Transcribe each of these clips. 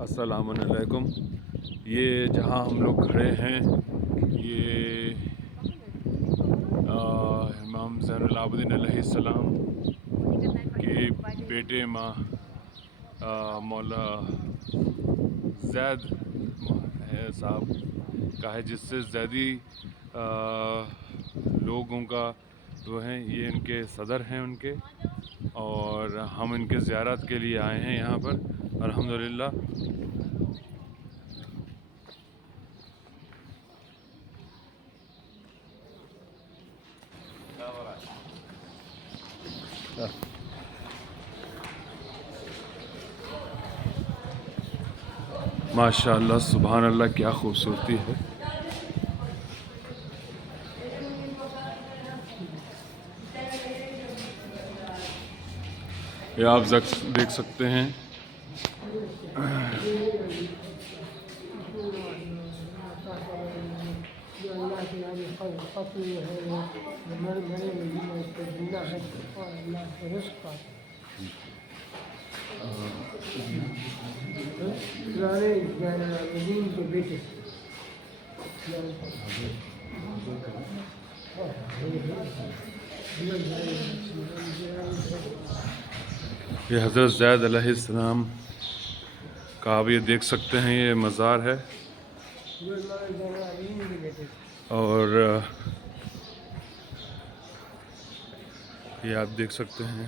السلام علیکم۔ یہ جہاں ہم لوگ کھڑے ہیں یہ امام زین العابدین علیہ السلام کے بیٹے مولا زید صاحب کا ہے، جس سے زیدی لوگوں کا وہ ہیں، یہ ان کے صدر ہیں ان کے، اور ہم ان کے زیارت کے لیے آئے ہیں یہاں پر الحمدللہ۔ ماشاء اللہ، سبحان اللہ، کیا خوبصورتی ہے۔ یہ آپ دیکھ سکتے ہیں۔ یہ حضرت زید علیہ السلام کا آپ یہ دیکھ سکتے ہیں، یہ مزار ہے، اور یہ آپ دیکھ سکتے ہیں۔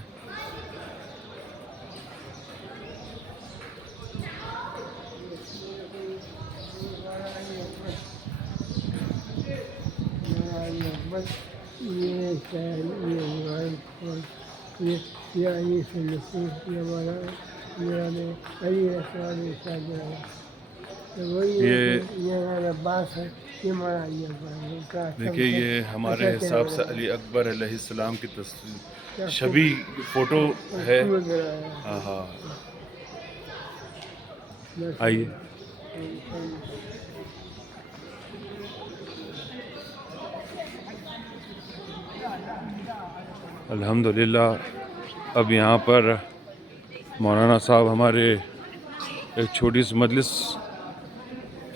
دیکھیے، یہ ہمارے حساب سے علی اکبر علیہ السلام کی شبیہ فوٹو ہے۔ ہاں، آئیے۔ الحمدللہ، اب یہاں پر مولانا صاحب ہمارے ایک چھوٹی سی مجلس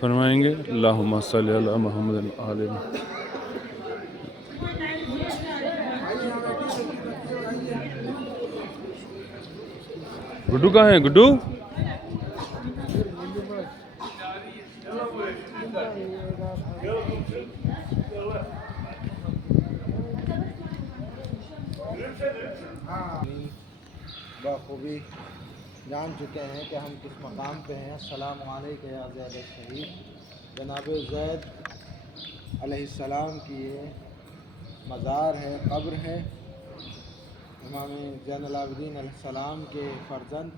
فرمائیں گے۔ اللہم صلی علی محمد آل محمد۔ گڈو کہاں ہے؟ گڈو بخوبی جان چکے ہیں کہ ہم کس مقام پہ ہیں۔ السلام علیکم یا زید الشریف۔ جناب زید علیہ السلام کی یہ مزار ہے، قبر ہے۔ امام زین العابدین علیہ السلام کے فرزند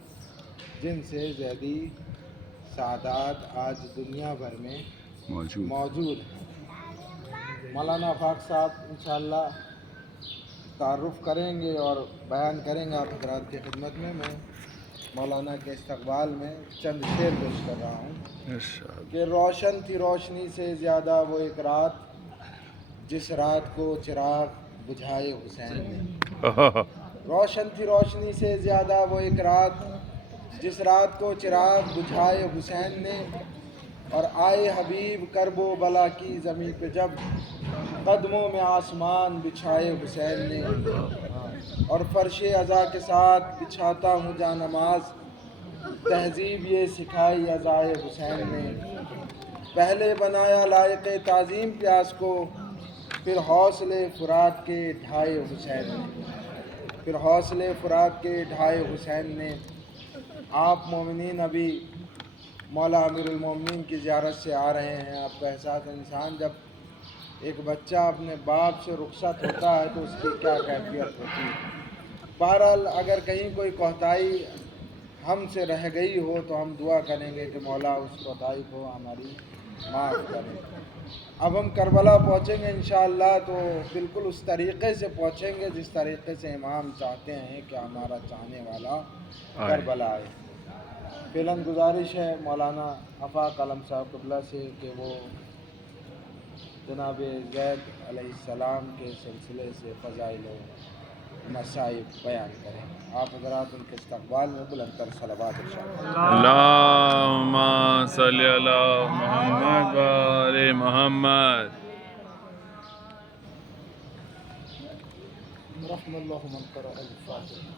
جن سے زیدی سعادات آج دنیا بھر میں موجود ہیں۔ مولانا آفاق صاحب انشاءاللہ تعارف کریں گے اور بیان کریں گے آپ حضرات کی خدمت میں۔ میں مولانا کے استقبال میں چند شعر پیش کر رہا ہوں کہ روشن تھی روشنی سے زیادہ وہ ایک رات، جس رات کو چراغ بجھائے حسین نے۔ روشن تھی روشنی سے زیادہ وہ ایک رات، جس رات کو چراغ بجھائے حسین نے، اور آئے حبیب کرب و بلا کی زمیں پہ جب، قدموں میں آسمان بچھائے حسین نے، اور فرش عزا کے ساتھ بچھاتا ہوں جانماز، تہذیب یہ سکھائی عزائے حسین نے۔ پہلے بنایا لائق تعظیم پیاس کو، پھر حوصلے فرات کے ڈھائے حسین نے، پھر حوصلے فرات کے ڈھائے حسین نے۔ آپ مومنین ابھی مولا امیر المومنین کی زیارت سے آ رہے ہیں۔ آپ کا احساس انسان جب ایک بچہ اپنے باپ سے رخصت ہوتا ہے تو اس کی کیا کیفیت ہوتی ہے۔ بہرحال اگر کہیں کوئی کوتاہی ہم سے رہ گئی ہو تو ہم دعا کریں گے کہ مولا اس کوتاہی کو ہماری معاف کرے۔ اب ہم کربلا پہنچیں گے انشاءاللہ تو بالکل اس طریقے سے پہنچیں گے جس طریقے سے امام چاہتے ہیں کہ ہمارا چاہنے والا کربلا آئے۔ فعلاً گزارش ہے مولانا آفاق عالم صاحب قبلہ سے کہ وہ جناب زید علیہ السلام کے سلسلے سے فضائل و مصائب بیان کریں۔ آپ حضرات ان کے استقبال میں بلند تر صلوات ارشاد کریں۔ اللہم صل علی محمد و آل محمد. رحم اللہ من قرأ الفاتحہ.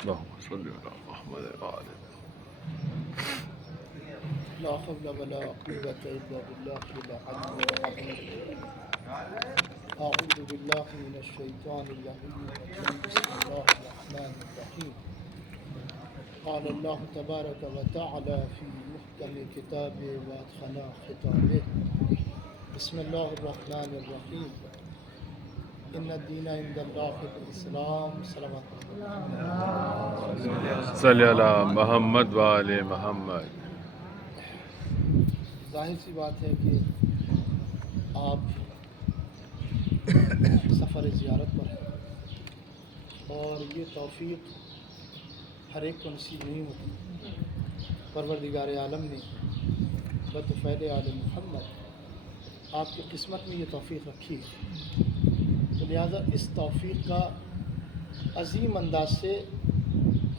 اللهم صل علی محمد و آل محمد. لا حول ولا قوة إلا بالله العلي العظيم. أعوذ بالله من الشيطان اللعين الرجيم. بسم الله الرحمن الرحيم. قال الله تبارك وتعالى في محكم كتابه وأدخل خطابه. بسم الله الرحمن الرحيم. إن الدين عند الله الإسلام. صلوات صلی علی محمد و آل محمد. ظاہر سی بات ہے کہ آپ سفر زیارت پر ہیں اور یہ توفیق ہر ایک کو نصیب نہیں ہوتی. پروردگار عالم نے بطفیل آل محمد آپ کی قسمت میں یہ توفیق رکھی ہے، تو لہٰذا اس توفیق کا عظیم انداز سے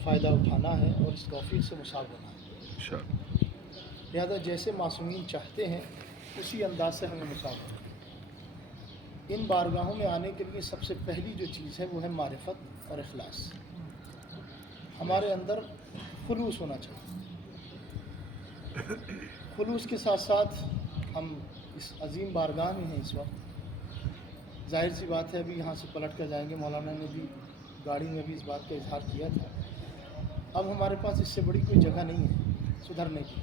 فائدہ اٹھانا ہے اور اس توفیق سے مصاب ہونا ہے. انشاءاللہ. لہٰذا جیسے معصومین چاہتے ہیں اسی انداز سے ہمیں مصاب ہونا ہے. ان بارگاہوں میں آنے کے لیے سب سے پہلی جو چیز ہے وہ ہے معرفت اور اخلاص. ہمارے اندر خلوص ہونا چاہیے. خلوص کے ساتھ ساتھ ہم اس عظیم بارگاہ میں ہیں اس وقت. ظاہر سی بات ہے ابھی یہاں سے پلٹ کر جائیں گے. مولانا نے بھی گاڑی میں بھی اس بات کا اظہار کیا تھا. اب ہمارے پاس اس سے بڑی کوئی جگہ نہیں ہے سدھرنے کی.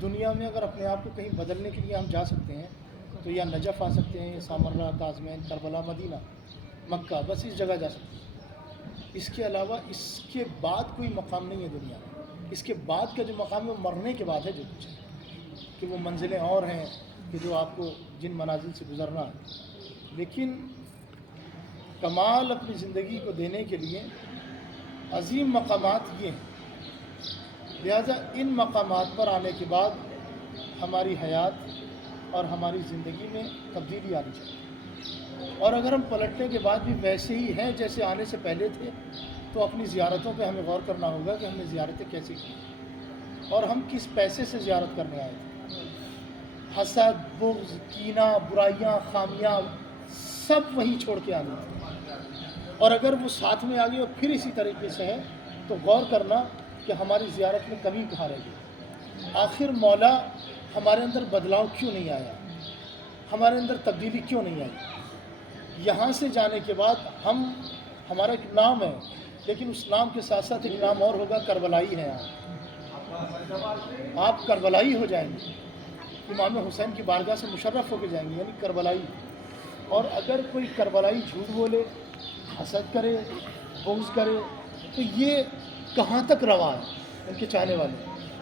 دنیا میں اگر اپنے آپ کو کہیں بدلنے کے لیے ہم جا سکتے ہیں تو یا نجف آ سکتے ہیں، یا سامرہ، کاظمین، کربلا، مدینہ، مکہ، بس اس جگہ جا سکتے ہیں. اس کے علاوہ اس کے بعد کوئی مقام نہیں ہے دنیا میں. اس کے بعد کا جو مقام ہے وہ مرنے کے بعد ہے جو کچھ ہے، کہ وہ منزلیں اور ہیں کہ جو آپ کو جن منازل سے گزرنا ہے. لیکن کمال اپنی زندگی کو دینے کے لیے عظیم مقامات یہ ہیں. لہذا ان مقامات پر آنے کے بعد ہماری حیات اور ہماری زندگی میں تبدیلی آنی چاہیے. اور اگر ہم پلٹنے کے بعد بھی ویسے ہی ہیں جیسے آنے سے پہلے تھے تو اپنی زیارتوں پہ ہمیں غور کرنا ہوگا کہ ہم نے زیارتیں کیسے کی اور ہم کس پیسے سے زیارت کرنے آئے تھے. حسد، بغض، کینہ، برائیاں، خامیاں سب وہیں چھوڑ کے آنے تھے. اور اگر وہ ساتھ میں آ گئی اور پھر اسی طریقے سے ہے تو غور کرنا کہ ہماری زیارت میں کمی کہاں رہ گئی. آخر مولا ہمارے اندر بدلاؤ کیوں نہیں آیا، ہمارے اندر تبدیلی کیوں نہیں آئی. یہاں سے جانے کے بعد ہمارا ایک نام ہے، لیکن اس نام کے ساتھ ساتھ ایک نام اور ہوگا، کربلائی ہے. آپ کربلائی ہو جائیں گے، امام حسین کی بارگاہ سے مشرف ہو کے جائیں گے، یعنی کربلائی. اور اگر کوئی کربلائی جھوٹ بولے، حسد کرے، بغض کرے تو یہ کہاں تک روا ہے ان کے چاہنے والے.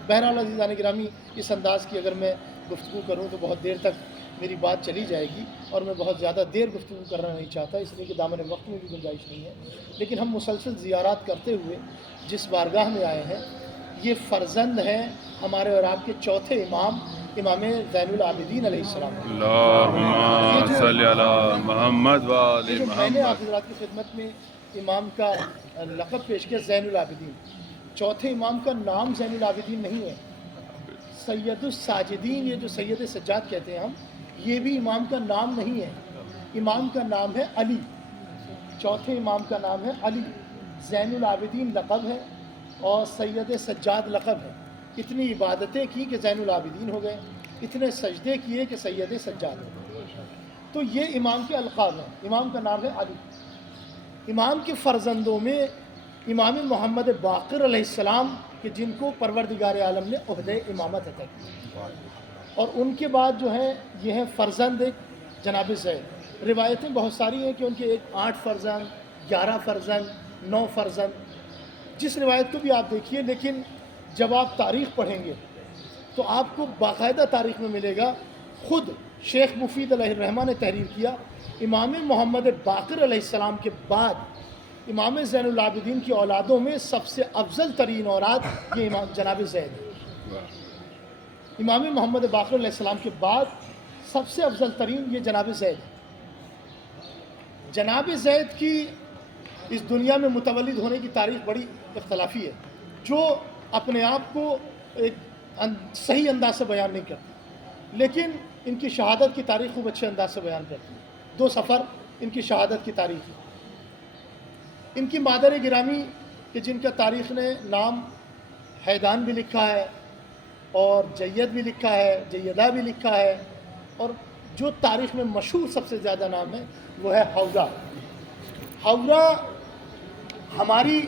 بہرحال عزیزان گرامی، اس انداز کی اگر میں گفتگو کروں تو بہت دیر تک میری بات چلی جائے گی اور میں بہت زیادہ دیر گفتگو کرنا نہیں چاہتا، اس لیے کہ دامن وقت میں بھی گنجائش نہیں ہے. لیکن ہم مسلسل زیارات کرتے ہوئے جس بارگاہ میں آئے ہیں یہ فرزند ہیں ہمارے اور آپ کے چوتھے امام زین العابدین علیہ السلام. اللہم صلی علی محمد و آل میں نے محمد. آپ حضرات کی خدمت میں امام کا لقب پیش کیا زین العابدین. چوتھے امام کا نام زین العابدین نہیں ہے، سید الساجدین، یہ جو سید سجاد کہتے ہیں ہم، یہ بھی امام کا نام نہیں ہے. امام کا نام ہے علی. چوتھے امام کا نام ہے علی. زین العابدین لقب ہے اور سید سجاد لقب ہے. اتنی عبادتیں کی کہ زین العابدین ہو گئے، اتنے سجدے کیے کہ سید سجاد ہو گئے. تو یہ امام کے القاب ہیں. امام کا نام ہے علی. امام کے فرزندوں میں امام محمد باقر علیہ السلام کہ جن کو پروردگار عالم نے عہدہ امامت عطا کی، اور ان کے بعد جو ہے یہ ہے فرزند ایک جناب زید. روایتیں بہت ساری ہیں کہ ان کے 8 فرزند، 11 فرزند، 9 فرزند، جس روایت کو بھی آپ دیکھیے. لیکن جب آپ تاریخ پڑھیں گے تو آپ کو باقاعدہ تاریخ میں ملے گا. خود شیخ مفید علیہ الرحمہ نے تحریر کیا، امام محمد باقر علیہ السلام کے بعد امام زین العابدین کی اولادوں میں سب سے افضل ترین اولاد یہ امام جناب زید ہے. امام محمد باقر علیہ السلام کے بعد سب سے افضل ترین یہ جناب زید ہے. جناب زید کی اس دنیا میں متولد ہونے کی تاریخ بڑی اختلافی ہے، جو اپنے آپ کو ایک صحیح انداز سے بیان نہیں کرتی، لیکن ان کی شہادت کی تاریخ خوب اچھے انداز سے بیان کرتی ہے. 2 سفر ان کی شہادت کی تاریخ ہے. ان کی مادر گرامی کہ جن کا تاریخ نے نام حیدان بھی لکھا ہے اور جید بھی لکھا ہے، جیدہ بھی لکھا ہے، اور جو تاریخ میں مشہور سب سے زیادہ نام ہے وہ ہے حورہ. حورہ ہماری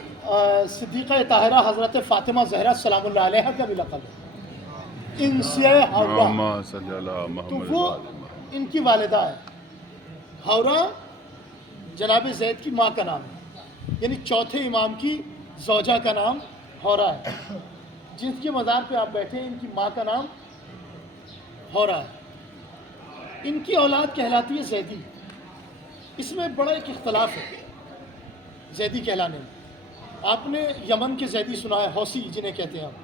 صدیقہ طاہرہ حضرت فاطمہ زہرا سلام اللہ علیہ کا بھی لقب ہے، انسیہ حورہ، اللہم صلی علی تو محمد وہ ان کی والدہ ہے. حورہ جناب زید کی ماں کا نام ہے، یعنی چوتھے امام کی زوجہ کا نام حورہ ہے. جن کے مزار پہ آپ بیٹھے ہیں ان کی ماں کا نام حورہ ہے. ان کی اولاد کہلاتی ہے زیدی. اس میں بڑا ایک اختلاف ہے زیدی کہلانے میں. آپ نے یمن کے زیدی سنا ہے، حوثی جنہیں کہتے ہیں آپ،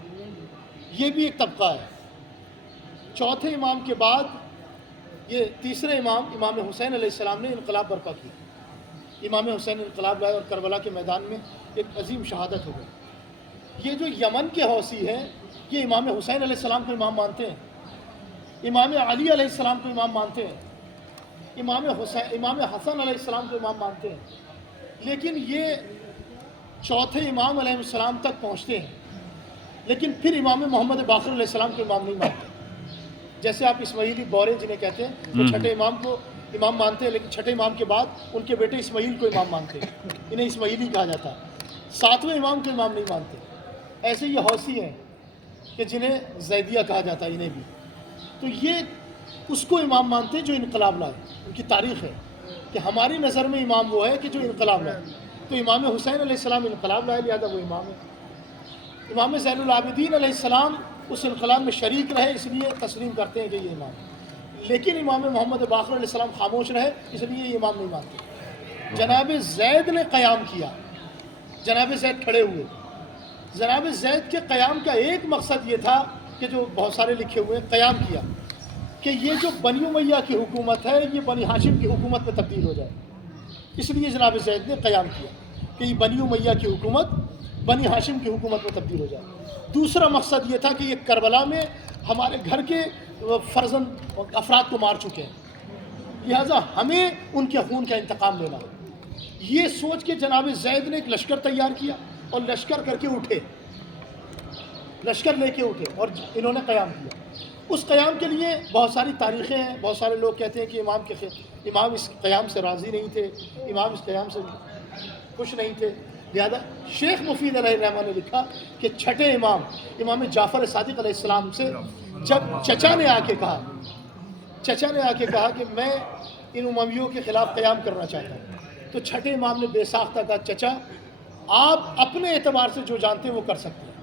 یہ بھی ایک طبقہ ہے. چوتھے امام کے بعد یہ تیسرے امام حسین علیہ السلام نے انقلاب برپا کیا. امام حسین انقلاب لائے اور کربلا کے میدان میں ایک عظیم شہادت ہو گئی. یہ جو یمن کے حوثی ہیں یہ امام حسین علیہ السلام کو امام مانتے ہیں، امام علی علیہ السلام کو امام مانتے ہیں، امام حسن علیہ السلام کو امام مانتے ہیں، لیکن یہ چوتھے امام علیہ السلام تک پہنچتے ہیں، لیکن پھر امام محمد باقر علیہ السلام کو امام نہیں مانتے. جیسے آپ اسماعیلی بورے جنہیں کہتے ہیں، وہ چھٹے امام کو امام مانتے ہیں، لیکن چھٹے امام کے بعد ان کے بیٹے اسماعیل کو امام مانتے ہیں، انہیں اسماعیلی کہا جاتا ہے. 7ویں امام کو امام نہیں مانتے. ایسے یہ حوثی ہیں کہ جنہیں زیدیہ کہا جاتا ہے انہیں بھی. تو یہ اس کو امام مانتے ہیں جو انقلاب لائے. ان کی تاریخ ہے کہ ہماری نظر میں امام وہ ہے کہ جو انقلاب لائے. تو امام حسین علیہ السلام انقلاب لائے، لہذا وہ امام ہے. امام زین العابدین علیہ السلام اس انقلاب میں شریک رہے، اس لیے تسلیم کرتے ہیں کہ یہ امام ہے. لیکن امام محمد باقر علیہ السلام خاموش رہے، اس لیے یہ امام نہیں مانتے. جناب زید نے قیام کیا، جناب زید کھڑے ہوئے. جناب زید کے قیام کا ایک مقصد یہ تھا کہ جو بہت سارے لکھے ہوئے قیام کیا کہ یہ جو بنی امیہ کی حکومت ہے یہ بنی ہاشم کی حکومت میں تبدیل ہو جائے. اس لیے جناب زید نے قیام کیا کہ یہ بنی امیہ کی حکومت بنی ہاشم کی حکومت میں تبدیل ہو جائے. دوسرا مقصد یہ تھا کہ یہ کربلا میں ہمارے گھر کے فرزند افراد کو مار چکے ہیں، لہٰذا ہمیں ان کے خون کا انتقام لینا. یہ سوچ کے جناب زید نے ایک لشکر تیار کیا اور لشکر کر کے اٹھے، لشکر لے کے اٹھے اور انہوں نے قیام کیا. اس قیام کے لیے بہت ساری تاریخیں ہیں. بہت سارے لوگ کہتے ہیں کہ امام اس قیام سے راضی نہیں تھے، امام اس قیام سے خوش نہیں تھے. لہذا شیخ مفید علیہ الرحمٰن نے لکھا کہ چھٹے امام جعفر صادق علیہ السلام سے جب چچا نے آ کے کہا کہ میں ان امویوں کے خلاف قیام کرنا چاہتا ہوں، تو چھٹے امام نے بے ساختہ کہا چچا آپ اپنے اعتبار سے جو جانتے ہیں وہ کر سکتے ہیں.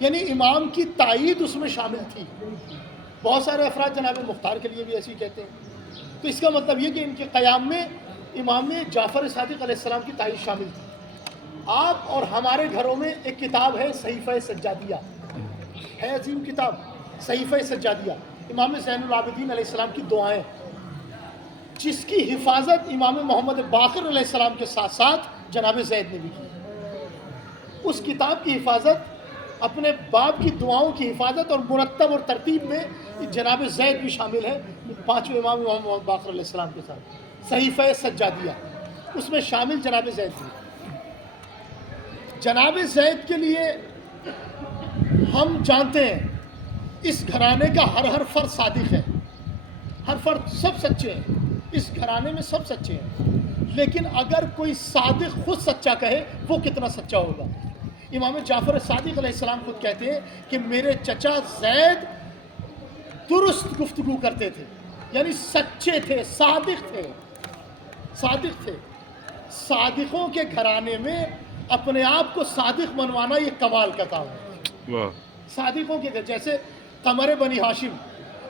یعنی امام کی تائید اس میں شامل تھی. بہت سارے افراد جناب مختار کے لیے بھی ایسی کہتے ہیں. تو اس کا مطلب یہ کہ ان کے قیام میں امام جعفر صادق علیہ السلام کی تائید شامل تھی. آپ اور ہمارے گھروں میں ایک کتاب ہے صحیفہ سجادیہ، ہے عظیم کتاب صحیفہ سجادیہ، امام زین العابدین علیہ السلام کی دعائیں، جس کی حفاظت امام محمد باقر علیہ السلام کے ساتھ ساتھ جناب زید نے بھی کی. اس کتاب کی حفاظت، اپنے باپ کی دعاؤں کی حفاظت اور مرتب اور ترتیب میں جناب زید بھی شامل ہے 5ویں امام محمد باقر علیہ السلام کے ساتھ. صحیفہ سجادیہ اس میں شامل جناب زید بھی. جناب زید کے لیے ہم جانتے ہیں اس گھرانے کا ہر فرد صادق ہے، ہر فرد سب سچے ہیں، اس گھرانے میں سب سچے ہیں. لیکن اگر کوئی صادق خود سچا کہے وہ کتنا سچا ہوگا. امام جعفر صادق علیہ السلام خود کہتے ہیں کہ میرے چچا زید درست گفتگو کرتے تھے، یعنی سچے تھے، صادق تھے. صادقوں کے گھرانے میں اپنے آپ کو صادق منوانا یہ کمال کا کام ہے. صادقوں کے جیسے قمر بنی ہاشم،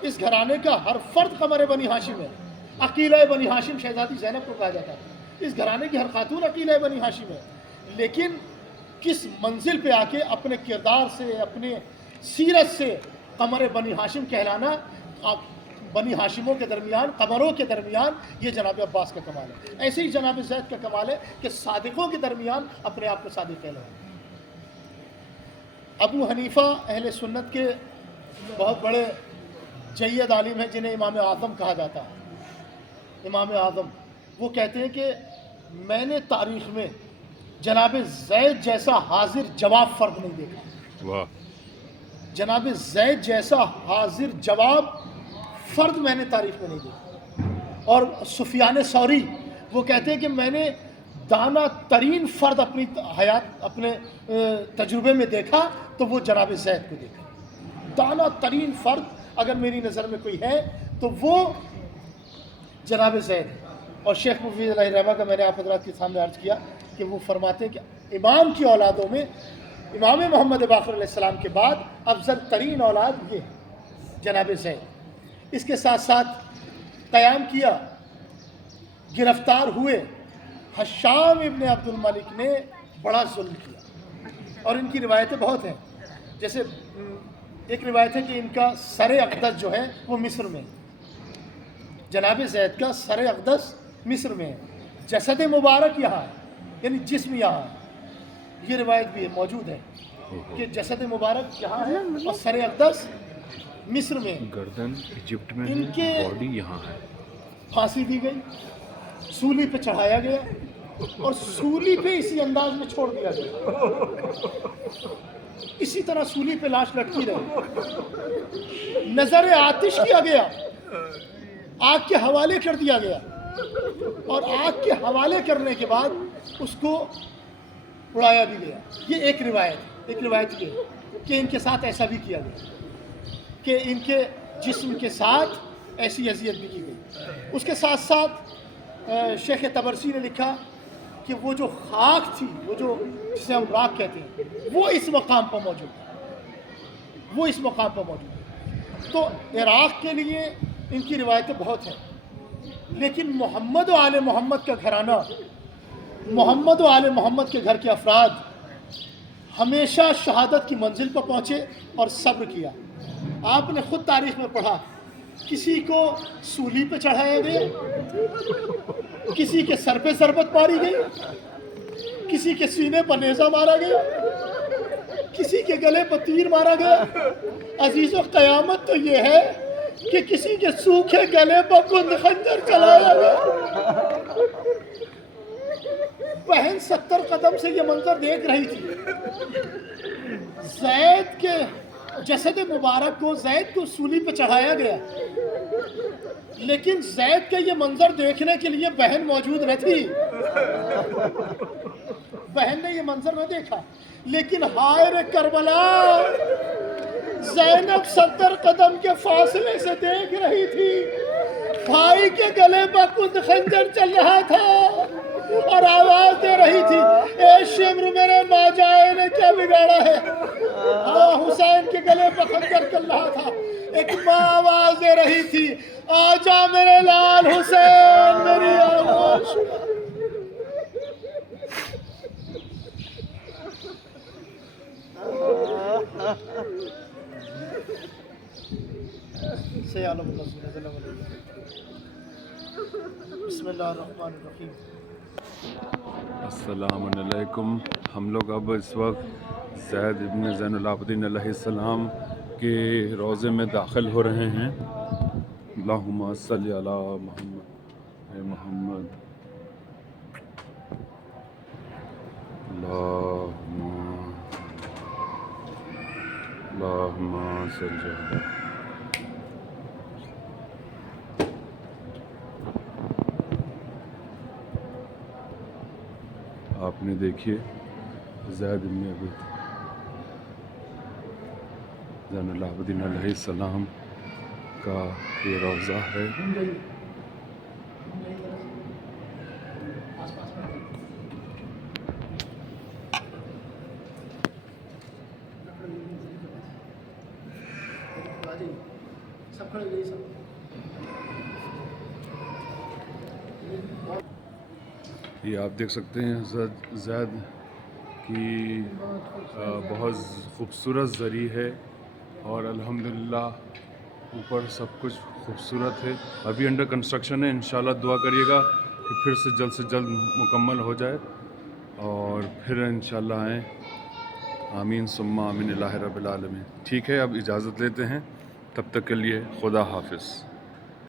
اس گھرانے کا ہر فرد قمر بنی ہاشم ہے. عقیلہ بنی ہاشم شہزادی زینب کو کہا جاتا ہے. اس گھرانے کی ہر خاتون عقیل ہے بنی ہاشم ہے، لیکن کس منزل پہ آ کے اپنے کردار سے، اپنے سیرت سے قمر بنی ہاشم کہلانا، بنی ہاشموں کے درمیان، قمروں کے درمیان، یہ جناب عباس کا کمال ہے۔ ایسے ہی جناب زید کا کمال ہے کہ صادقوں کے درمیان اپنے آپ کو صادق کہلائے۔ ابو حنیفہ اہل سنت کے بہت بڑے جید عالم ہیں جنہیں امام اعظم کہا جاتا ہے۔ امام اعظم وہ کہتے ہیں کہ میں نے تاریخ میں جناب زید جیسا حاضر جواب فرد نہیں دیکھا۔ واہ، جناب زید جیسا حاضر جواب فرد میں نے تاریخ میں نہیں دیکھا۔ اور سفیان ثوری وہ کہتے ہیں کہ میں نے دانا ترین فرد اپنی حیات، اپنے تجربے میں دیکھا تو وہ جناب زید کو دیکھا۔ دانا ترین فرد اگر میری نظر میں کوئی ہے تو وہ جناب زید ہے۔ اور شیخ مفید علیہ رحمہ کا میں نے آپ حضرات کے سامنے عرض کیا کہ وہ فرماتے ہیں کہ امام کی اولادوں میں امام محمد باقر علیہ السلام کے بعد افضل ترین اولاد یہ ہے جناب زید۔ اس کے ساتھ ساتھ قیام کیا، گرفتار ہوئے، حشام ابن عبد الملک نے بڑا ظلم کیا، اور ان کی روایتیں بہت ہیں۔ جیسے ایک روایت ہے کہ ان کا سر اقدس جو ہے وہ مصر میں ہے، جناب زید کا سر اقدس مصر میں ہے، جسد مبارک یہاں ہے، یعنی جسم یہاں ہے۔ یہ روایت بھی موجود ہے کہ جسد مبارک یہاں ہے اور سر اقدس مصر میں ہے۔ گردن ایجپٹ میں ان کے ہے، باڈی یہاں ہے۔ پھانسی دی گئی، سولی پہ چڑھایا گیا اور سولی پہ اسی انداز میں چھوڑ دیا گیا، اسی طرح سولی پہ لاش لٹکی رہی، نظر آتش کیا گیا، آگ کے حوالے کر دیا گیا، اور آگ کے حوالے کرنے کے بعد اس کو اڑایا بھی گیا۔ یہ ایک روایت یہ ہے کہ ان کے ساتھ ایسا بھی کیا گیا کہ ان کے جسم کے ساتھ ایسی اذیت بھی کی گئی۔ اس کے ساتھ ساتھ شیخ طبرسی نے لکھا کہ وہ جو خاک تھی، وہ جو جسے ہم راکھ کہتے ہیں، وہ اس مقام پر موجود ہے، وہ اس مقام پر موجود ہے۔ تو عراق کے لیے ان کی روایتیں بہت ہیں، لیکن محمد و آل محمد کا گھرانہ، محمد و آل محمد کے گھر کے افراد ہمیشہ شہادت کی منزل پر پہنچے اور صبر کیا۔ آپ نے خود تاریخ میں پڑھا، کسی کو سولی پہ چڑھایا گیا، کسی کے سر پہ ضربت ماری گئی، کسی کے سینے پر نیزہ مارا گیا، کسی کے گلے پر تیر مارا گیا۔ عزیز و قیامت تو یہ ہے کہ کسی کے سوکھے گلے پر گند خنجر چلایا گیا۔ بہن 70 قدم سے یہ منظر دیکھ رہی تھی، زید کے جسد مبارک کو، زید کو سولی پہ چڑھایا گیا، لیکن زید کا یہ منظر دیکھنے کے لیے بہن موجود نہ تھی، بہن نے یہ منظر نہ دیکھا۔ لیکن ہائے رے کربلا، زینب 70 قدم کے فاصلے سے دیکھ رہی تھی، بھائی کے گلے پر خود خنجر چل رہا تھا اور آواز دے رہی تھی، اے شمر میرے ماں جائے نے کیا بگاڑا ہے۔ ہاں، حسین کے گلے پر خنجر چل رہا تھا، ایک ماں آواز دے رہی تھی، آجا میرے لال حسین، میری آواز۔ بسم اللہ الرحمن الرحیم۔ السلام علیکم۔ ہم لوگ اب اس وقت زید ابن زین العابدین علیہ السلام کے روضے میں داخل ہو رہے ہیں۔ اللہم صلی علی محمد، اے محمد، اللہم صلی علی۔ آپ نے دیکھیے زید ابن ابی زین العابدین علیہ السلام کا یہ روضہ ہے۔ سب کھڑے ہو جائیے، سب یہ آپ دیکھ سکتے ہیں حضرت زید کی بہت خوبصورت زری ہے اور الحمدللہ اوپر سب کچھ خوبصورت ہے. ابھی انڈر کنسٹرکشن ہے. انشاءاللہ دعا کریے گا کہ پھر سے جلد مکمل ہو جائے اور پھر انشاءاللہ آئیں. آمین ثم آمین الہ رب العالمین. ٹھیک ہے اب اجازت لیتے ہیں، تب تک کے لیے خدا حافظ.